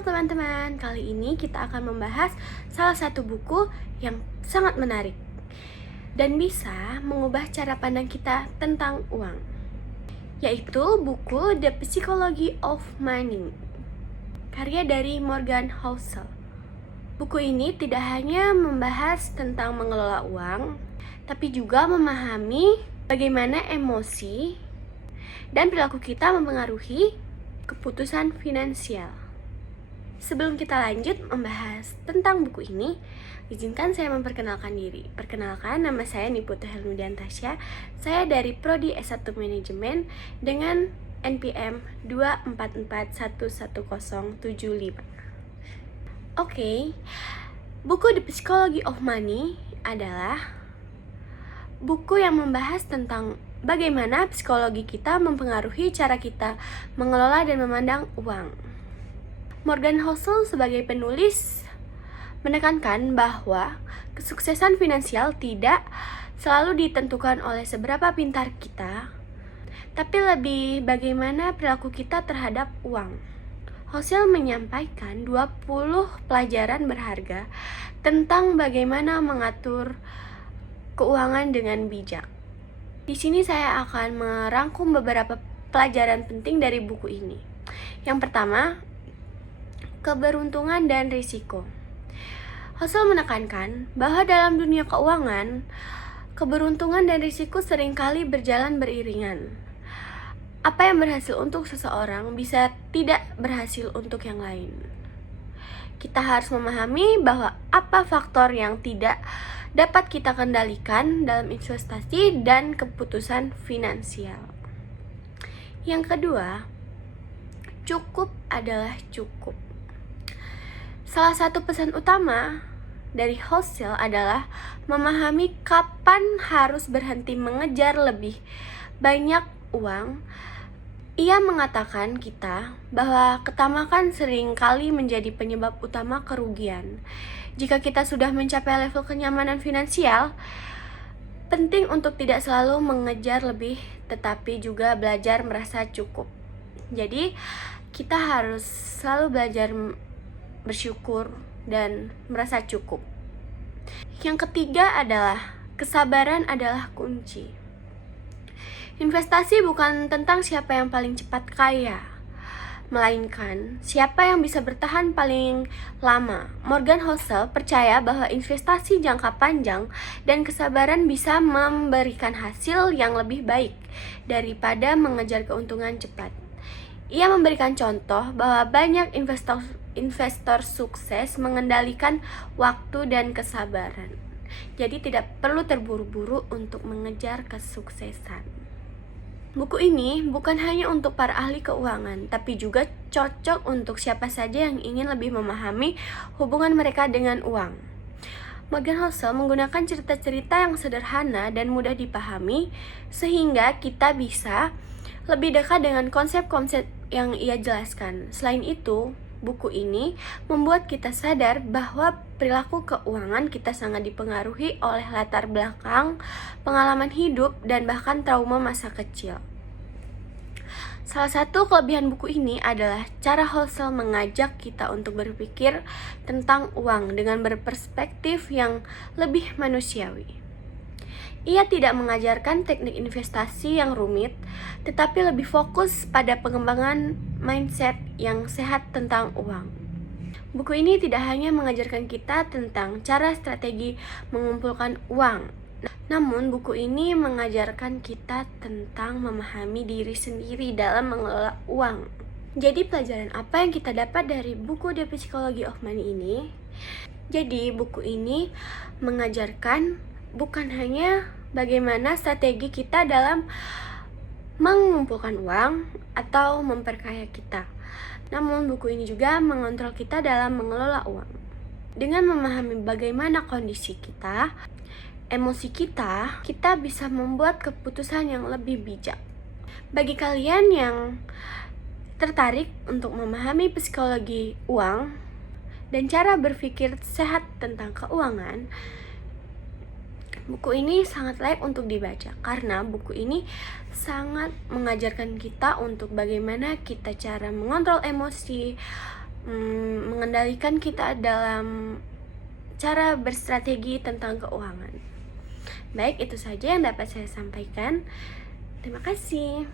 Halo teman-teman, kali ini kita akan membahas salah satu buku yang sangat menarik dan bisa mengubah cara pandang kita tentang uang, yaitu buku The Psychology of Money, karya dari Morgan Housel. Buku ini tidak hanya membahas tentang mengelola uang, tapi juga memahami bagaimana emosi dan perilaku kita mempengaruhi keputusan finansial. Sebelum kita lanjut membahas tentang buku ini, izinkan saya memperkenalkan diri. Perkenalkan, nama saya Niputu Helmidian Tasya. Saya dari Prodi S1 Manajemen dengan NPM 244111075. Oke, buku The Psychology of Money adalah buku yang membahas tentang bagaimana psikologi kita mempengaruhi cara kita mengelola dan memandang uang. Morgan Housel sebagai penulis menekankan bahwa kesuksesan finansial tidak selalu ditentukan oleh seberapa pintar kita, tapi lebih bagaimana perilaku kita terhadap uang. Housel menyampaikan 20 pelajaran berharga tentang bagaimana mengatur keuangan dengan bijak. Di sini saya akan merangkum beberapa pelajaran penting dari buku ini. Yang pertama, keberuntungan dan risiko. Housel menekankan bahwa dalam dunia keuangan, keberuntungan dan risiko seringkali berjalan beriringan. Apa yang berhasil untuk seseorang bisa tidak berhasil untuk yang lain. Kita harus memahami bahwa apa faktor yang tidak dapat kita kendalikan dalam investasi dan keputusan finansial. Yang kedua, cukup adalah cukup. Salah satu pesan utama dari Housel adalah memahami kapan harus berhenti mengejar lebih banyak uang. Ia mengatakan kita bahwa ketamakan sering kali menjadi penyebab utama kerugian. Jika kita sudah mencapai level kenyamanan finansial, penting untuk tidak selalu mengejar lebih, tetapi juga belajar merasa cukup. Jadi, kita harus selalu belajar bersyukur dan merasa cukup. Yang ketiga adalah kesabaran adalah kunci. Investasi bukan tentang siapa yang paling cepat kaya, melainkan siapa yang bisa bertahan paling lama. Morgan Housel percaya bahwa investasi jangka panjang dan kesabaran bisa memberikan hasil yang lebih baik daripada mengejar keuntungan cepat. Ia memberikan contoh bahwa banyak investor sukses mengendalikan waktu dan kesabaran. Jadi tidak perlu terburu-buru untuk mengejar kesuksesan. Buku ini bukan hanya untuk para ahli keuangan, tapi juga cocok untuk siapa saja yang ingin lebih memahami hubungan mereka dengan uang. Morgan Housel menggunakan cerita-cerita yang sederhana dan mudah dipahami, sehingga kita bisa lebih dekat dengan konsep-konsep yang ia jelaskan. Selain itu, buku ini membuat kita sadar bahwa perilaku keuangan kita sangat dipengaruhi oleh latar belakang, pengalaman hidup, dan bahkan trauma masa kecil. Salah satu kelebihan buku ini adalah cara Housel mengajak kita untuk berpikir tentang uang dengan berperspektif yang lebih manusiawi. Ia tidak mengajarkan teknik investasi yang rumit, tetapi lebih fokus pada pengembangan mindset yang sehat tentang uang. Buku ini tidak hanya mengajarkan kita tentang cara strategi mengumpulkan uang, namun buku ini mengajarkan kita tentang memahami diri sendiri dalam mengelola uang. Jadi pelajaran apa yang kita dapat dari buku The Psychology of Money ini? Jadi buku ini mengajarkan bukan hanya bagaimana strategi kita dalam mengumpulkan uang atau memperkaya kita, namun buku ini juga mengontrol kita dalam mengelola uang. Dengan memahami bagaimana kondisi kita, emosi kita bisa membuat keputusan yang lebih bijak. Bagi kalian yang tertarik untuk memahami psikologi uang dan cara berpikir sehat tentang keuangan, buku ini sangat layak untuk dibaca karena buku ini sangat mengajarkan kita untuk bagaimana kita cara mengontrol emosi, mengendalikan kita dalam cara berstrategi tentang keuangan. Baik, itu saja yang dapat saya sampaikan. Terima kasih.